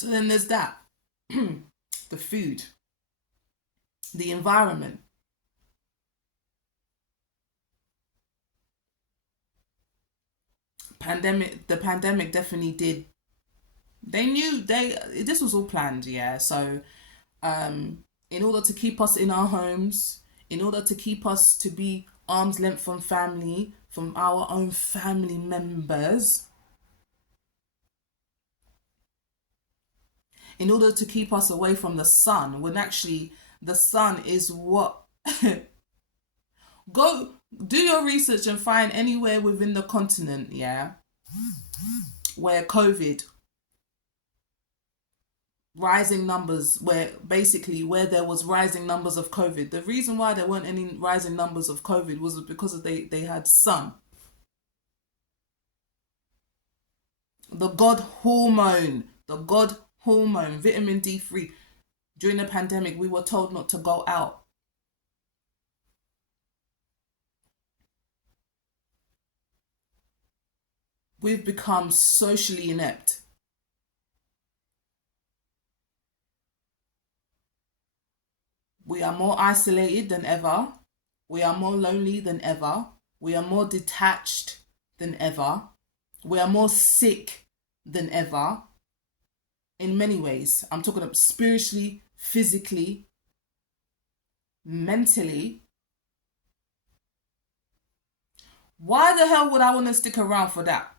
So then there's that. The food, the environment. The pandemic definitely did. They knew this was all planned, yeah. So in order to keep us in our homes, in order to keep us to be arm's length from family, from our own family members, in order to keep us away from the sun, when actually the sun is what. Go do your research and find anywhere within the continent, yeah, where COVID rising numbers, where basically where there was rising numbers of COVID. The reason why there weren't any rising numbers of COVID was because they had sun. The god hormone, vitamin D3. During the pandemic, we were told not to go out. We've become socially inept. We are more isolated than ever. We are more lonely than ever. We are more detached than ever. We are more sick than ever. In many ways, I'm talking about spiritually, physically, mentally. Why the hell would I want to stick around for that?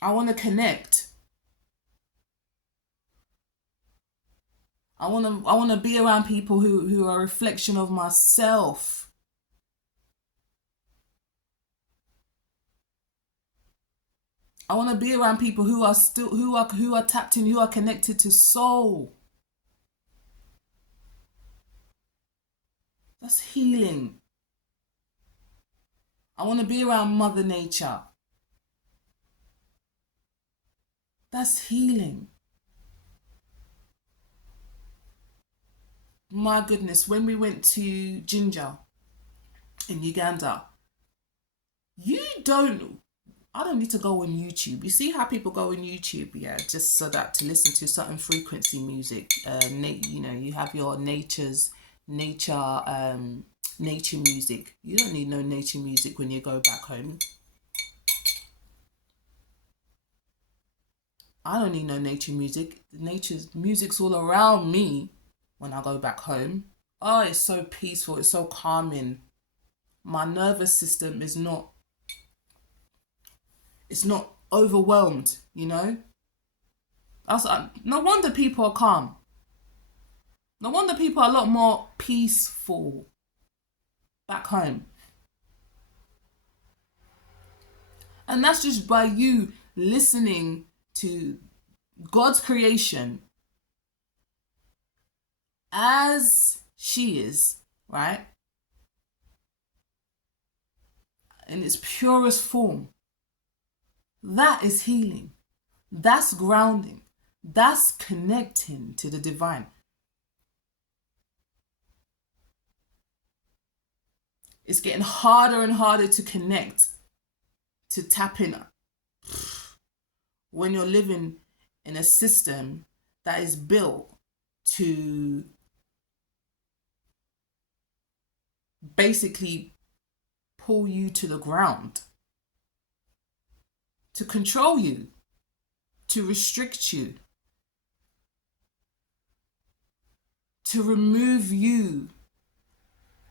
I want to connect. I want to be around people who are a reflection of myself. I want to be around people who are tapped in, who are connected to soul. That's healing. I want to be around Mother Nature. That's healing. My goodness, when we went to Ginger in Uganda, you don't I don't need to go on YouTube. You see how people go on YouTube, yeah, just so that to listen to certain frequency music. You have your nature, nature music. You don't need no nature music when you go back home. I don't need no nature music. The nature's music's all around me when I go back home. Oh, it's so peaceful. It's so calming. My nervous system is not. It's not overwhelmed. No wonder people are calm. No wonder people are a lot more peaceful back home. And that's just by you listening to God's creation as she is, right? In its purest form. That is healing. That's grounding. That's connecting to the divine. It's getting harder and harder to connect, to tap in when you're living in a system that is built to basically pull you to the ground, to control you, to restrict you, to remove you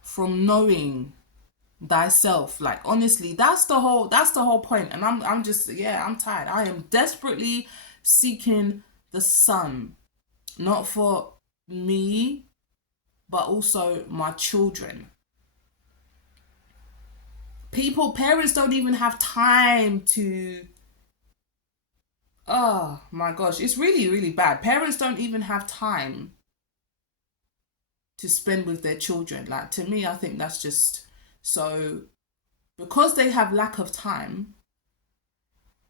from knowing thyself. Like, honestly, that's the whole point. And I'm just, yeah, I'm tired. I am desperately seeking the sun, not for me, but also my children. Parents don't even have time to. Oh my gosh, it's really, really bad. Parents don't even have time to spend with their children. Like, to me, I think that's just so. Because they have lack of time,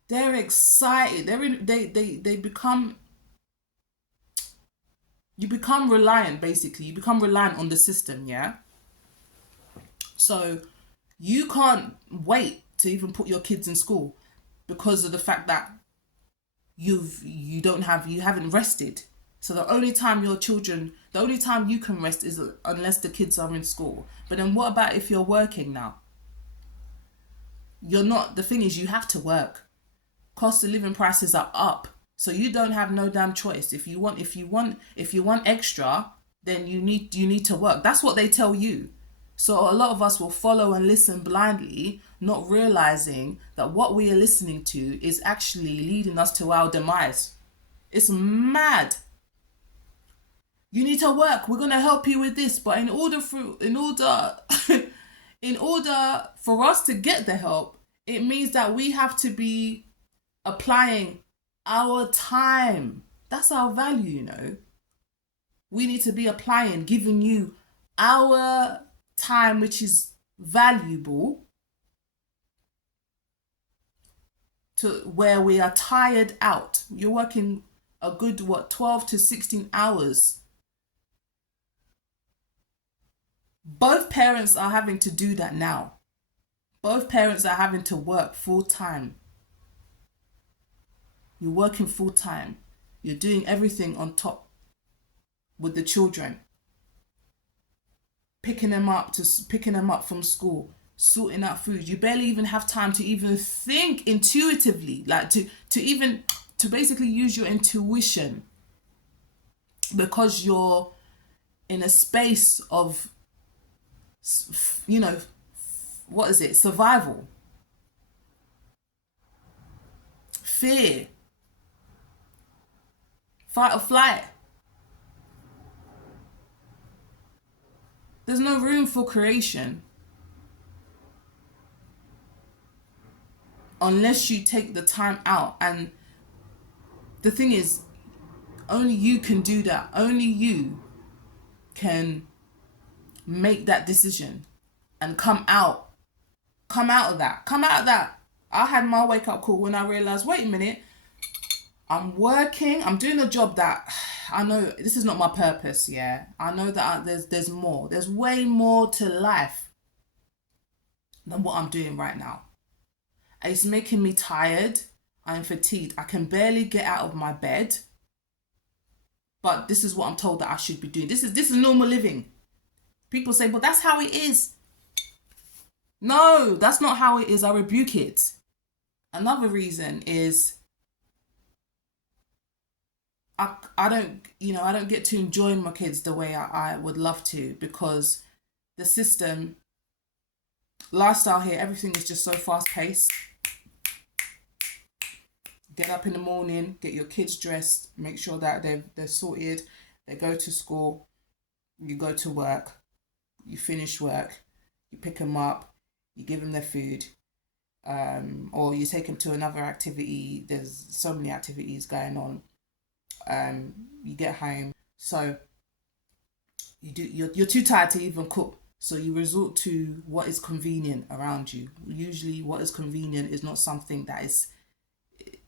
they're excited. They become. You become reliant, basically. You become reliant on the system, yeah? So You can't wait to even put your kids in school because of the fact that you haven't rested. So the only time you can rest is unless the kids are in school. But then what about if you're working now? You're not. The thing is, you have to work. Cost of living prices are up, so you don't have no damn choice. If you want extra, then you need to work. That's what they tell you. So a lot of us will follow and listen blindly, not realizing that what we are listening to is actually leading us to our demise. It's mad. You need to work. We're gonna help you with this, but in order in order for us to get the help, it means that we have to be applying our time. That's our value. We need to be applying, giving you our time, which is valuable, to where we are tired out. You're working a good 12 to 16 hours. Both parents are having to do that now. Both parents are having to work full time. You're working full time. You're doing everything on top with the children. Picking them up from school, sorting out food. You barely even have time to even think intuitively, like to basically use your intuition, because you're in a space of, what is it? Survival. Fear. Fight or flight. There's no room for creation unless you take the time out. And the thing is, only you can do that. Only you can make that decision and come out of that. I had my wake up call when I realized, wait a minute, I'm doing a job that I know this is not my purpose. Yeah, I know that there's more. There's way more to life than what I'm doing right now. It's making me tired. I'm fatigued. I can barely get out of my bed. But this is what I'm told that I should be doing. This is normal living. People say, but that's how it is. No, that's not how it is. I rebuke it. Another reason is I don't get to enjoy my kids the way I would love to, because the system, lifestyle here, everything is just so fast paced. Get up in the morning, get your kids dressed, make sure that they're sorted, they go to school, you go to work, you finish work, you pick them up, you give them their food, or you take them to another activity. There's so many activities going on. You get home, so you're too tired to even cook, so you resort to what is convenient around you. Usually what is convenient is not something that is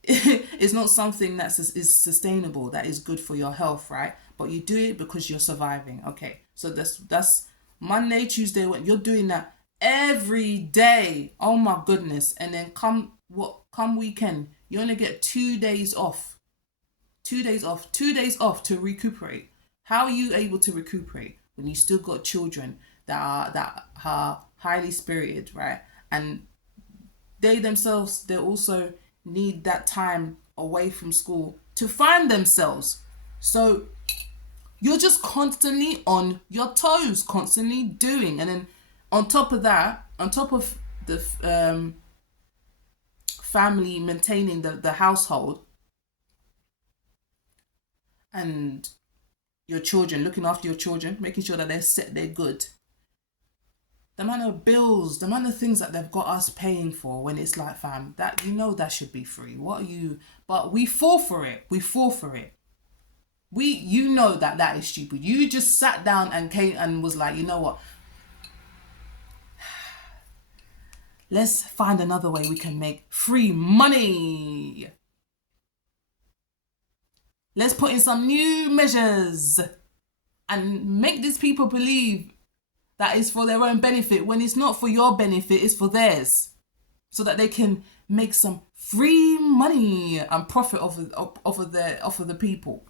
it's not something that is sustainable, that is good for your health, right? But you do it because you're surviving. Okay, so that's Monday, Tuesday, when you're doing that every day. Oh my goodness. And then come weekend, you only get 2 days off. 2 days off to recuperate. How are you able to recuperate when you still got children that are highly spirited, right? And they themselves, they also need that time away from school to find themselves. So you're just constantly on your toes, constantly doing. And then on top of that, on top of the family maintaining the household, and your children, looking after your children, making sure that they're good. The amount of bills, the amount of things that they've got us paying for, when it's like, fam, that that should be free. But we fall for it. You know that is stupid. You just sat down and came and was like, you know what? Let's find another way we can make free money. Let's put in some new measures and make these people believe that is for their own benefit, when it's not for your benefit, it's for theirs, so that they can make some free money and profit off of the people.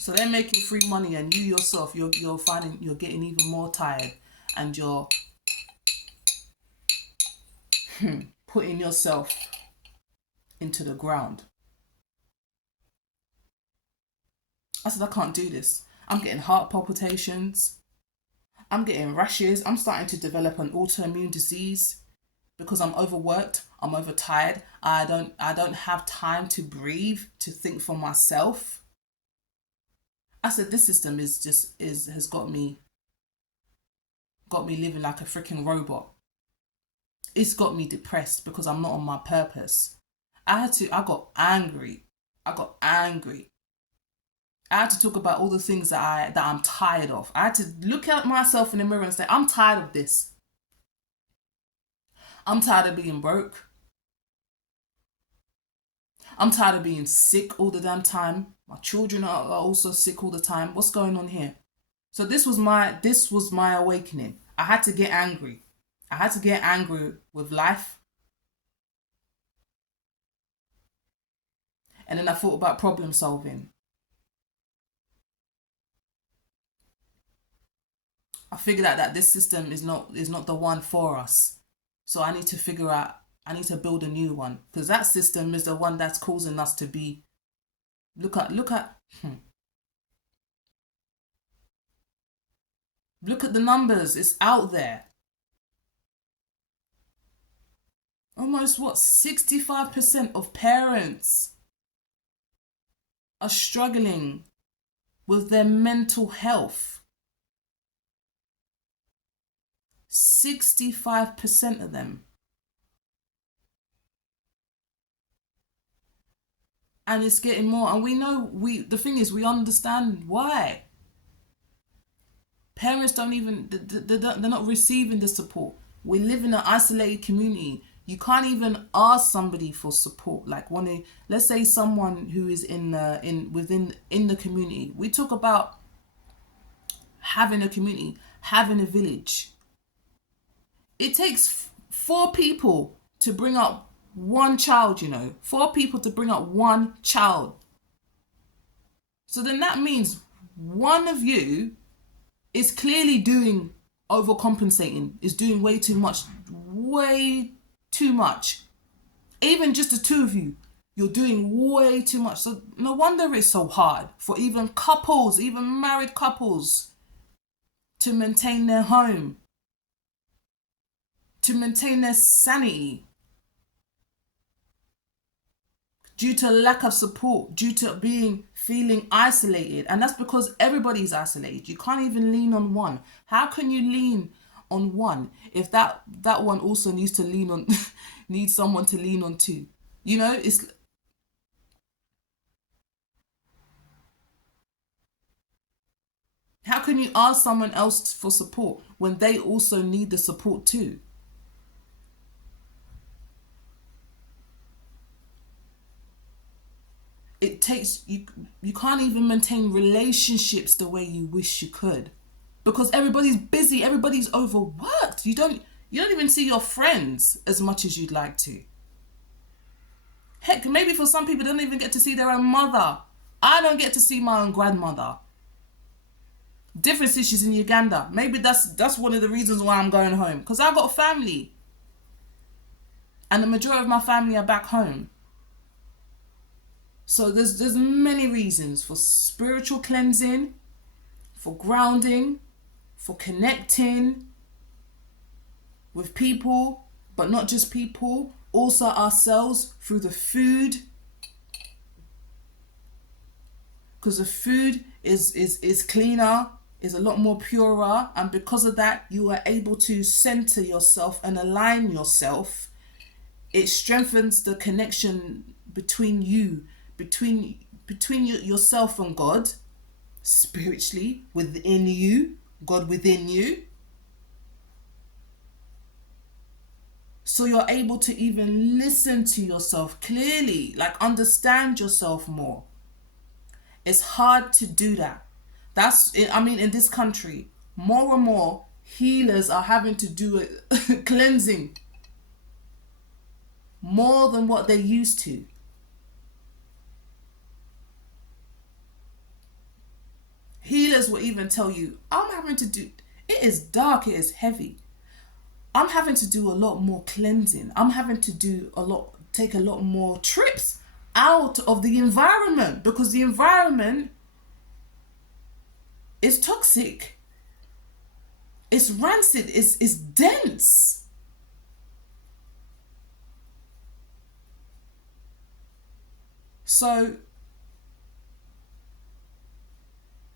So they're making free money, and you yourself, you're finding you're getting even more tired, and you're putting yourself into the ground. I said, I can't do this. I'm getting heart palpitations. I'm getting rashes. I'm starting to develop an autoimmune disease because I'm overworked. I'm overtired. I don't have time to breathe, to think for myself. I said, this system has got me living like a freaking robot. It's got me depressed because I'm not on my purpose. I got angry. I had to talk about all the things that I'm tired of. I had to look at myself in the mirror and say, I'm tired of this. I'm tired of being broke. I'm tired of being sick all the damn time. My children are also sick all the time. What's going on here? So this was my awakening. I had to get angry. I had to get angry with life. And then I thought about problem solving. I figured out that this system is not the one for us. So I need to build a new one, because that system is the one that's causing us to be, look at the numbers. It's out there. Almost 65% of parents are struggling with their mental health. 65% of them. And it's getting more. And the thing is, we understand why. Parents they're not receiving the support. We live in an isolated community. You can't even ask somebody for support. Like let's say someone who is within the community. We talk about having a community, having a village. It takes 4 people to bring up one child, 4 people to bring up one child. So then that means one of you is clearly overcompensating, is doing way too much. Even just the 2 of you, you're doing way too much. So no wonder it's so hard for even couples, even married couples, to maintain their home, to maintain their sanity, due to lack of support, due to feeling isolated. And that's because everybody's isolated. You can't even lean on one. How can you lean on one if that one also needs to lean on needs someone to lean on too? It's, how can you ask someone else for support when they also need the support too? It takes you can't even maintain relationships the way you wish you could, because everybody's busy, everybody's overworked. You don't even see your friends as much as you'd like to. Heck, maybe for some people they don't even get to see their own mother. I don't get to see my own grandmother. Difference is she's in Uganda. Maybe that's one of the reasons why I'm going home, because I've got a family, and the majority of my family are back home. So there's many reasons for spiritual cleansing, for grounding, for connecting with people, but not just people, also ourselves through the food. Because the food is cleaner, is a lot more purer, and because of that, you are able to center yourself and align yourself. It strengthens the connection between yourself and God, spiritually, within you, God within you. So you're able to even listen to yourself clearly, like understand yourself more. It's hard to do that. That's, I mean, in this country, more and more healers are having to do a cleansing more than what they used to. Healers will even tell you, I'm having to do, it is dark, it is heavy. I'm having to do a lot more cleansing. I'm having to take a lot more trips out of the environment because the environment is toxic. It's rancid, it's dense. So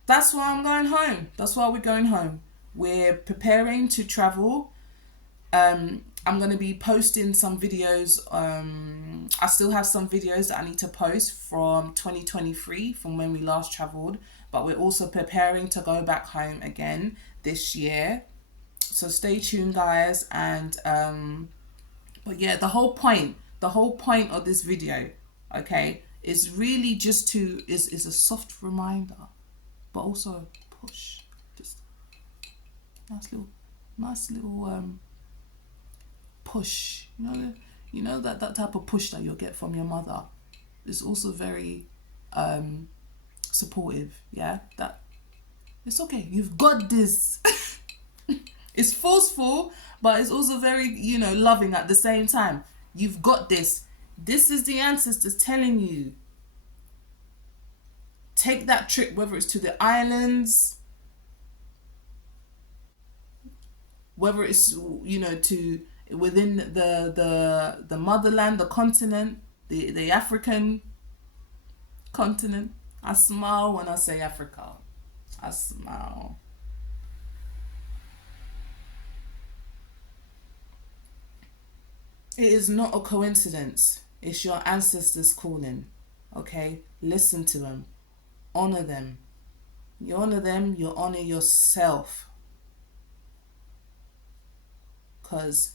that's why I'm going home. That's why we're going home. We're preparing to travel. I'm going to be posting some videos. I still have some videos that I need to post from 2023, from when we last traveled. But we're also preparing to go back home again this year. So stay tuned, guys. And but yeah, the whole point of this video, okay, is really just is a soft reminder, but also push. Just nice little push. You know that type of push that you'll get from your mother is also very supportive. Yeah, that it's okay. You've got this. It's forceful, but it's also very, loving at the same time. You've got this. This is the ancestors telling you. Take that trip, whether it's to the islands, whether it's, to within the motherland, the continent, the African continent. I smile when I say Africa. I smile. It is not a coincidence. It's your ancestors calling. Okay? Listen to them. Honor them. You honor them, you honor yourself. Because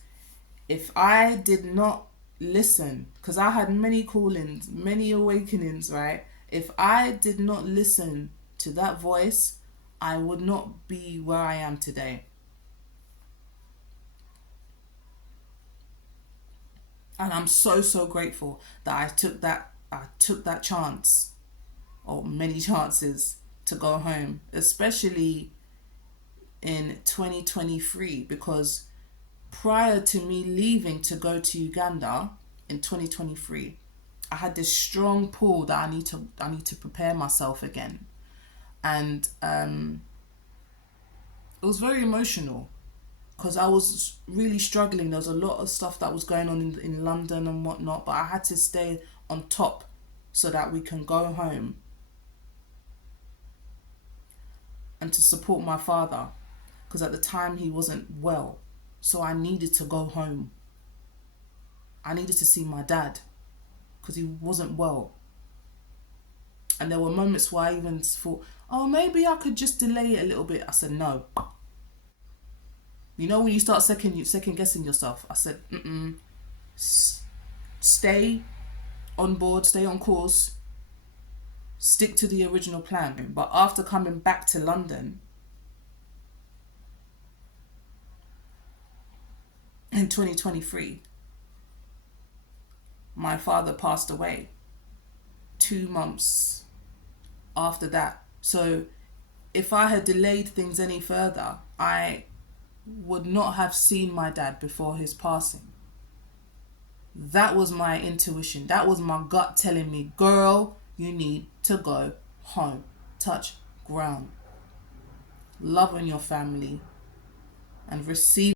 if I did not listen, because I had many callings, many awakenings, right? If I did not listen to that voice, I would not be where I am today. And I'm so grateful that I took that chance, or many chances, to go home, especially in 2023, because prior to me leaving to go to Uganda in 2023, I had this strong pull that I need to prepare myself again. And it was very emotional because I was really struggling. There was a lot of stuff that was going on in London and whatnot, but I had to stay on top so that we can go home and to support my father, because at the time he wasn't well. So I needed to go home. I needed to see my dad because he wasn't well. And there were moments where I even thought, oh, maybe I could just delay it a little bit. I said, no. You know, when you start second guessing yourself, I said, stay on board, stay on course, stick to the original plan. But after coming back to London in 2023, my father passed away 2 months after that. So if I had delayed things any further, I would not have seen my dad before his passing. That was my intuition. That was my gut telling me, girl, you need to go home. Touch ground. Love on your family and receive